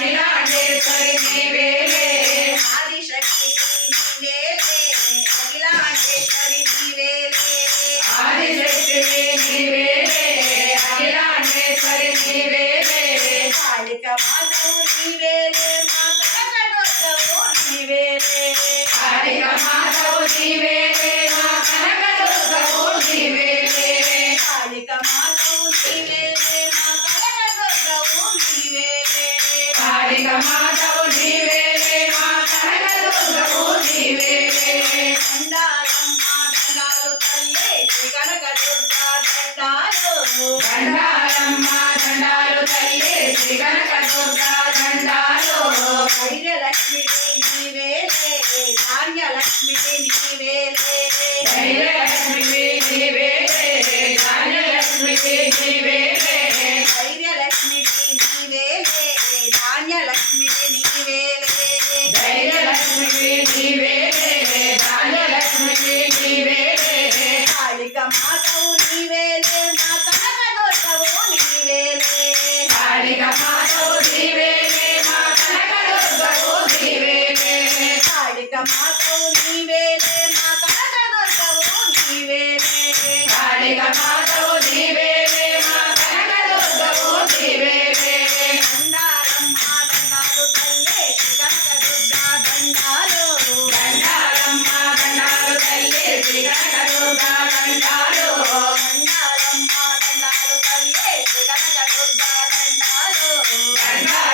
అఖిలాండేశ్వరి నీవేలే ఆదిశక్తి నీవేలే అఖిలాండేశ్వరి నీవేలే ఆదిశక్తివి నీవేలే అఖిలాండేశ్వరి నీవేలే కాళిక మాతవు నీవేలే మా కనకదుర్గవు నీవేలే కాళిక మాతవు నీవేలే మా కనకదుర్గవు కాళిక మాతవు నీవే మా కనకదుర్గవు నీవే. దండాలమ్మ దండాలు తల్లి శ్రీ కనకదుర్గ లక్ష్మి నీవేలే. ధైర్యలక్ష్మి నీవేలే ధాన్యలక్ష్మి నీవేలే. కాళిక మాతవు నీవేలే మా కనకదుర్గవు నీవేలే. కాళిక మాతవు నీవేలే మా కనకదుర్గవు నీవేలే. కాళిక మాతవు నీవేలే and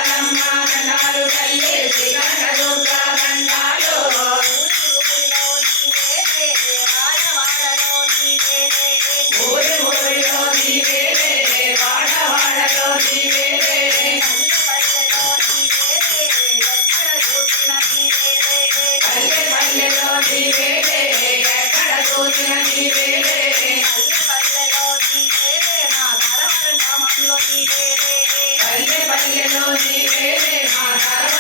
ನುಡಿವೆನೆ ಮಗಳ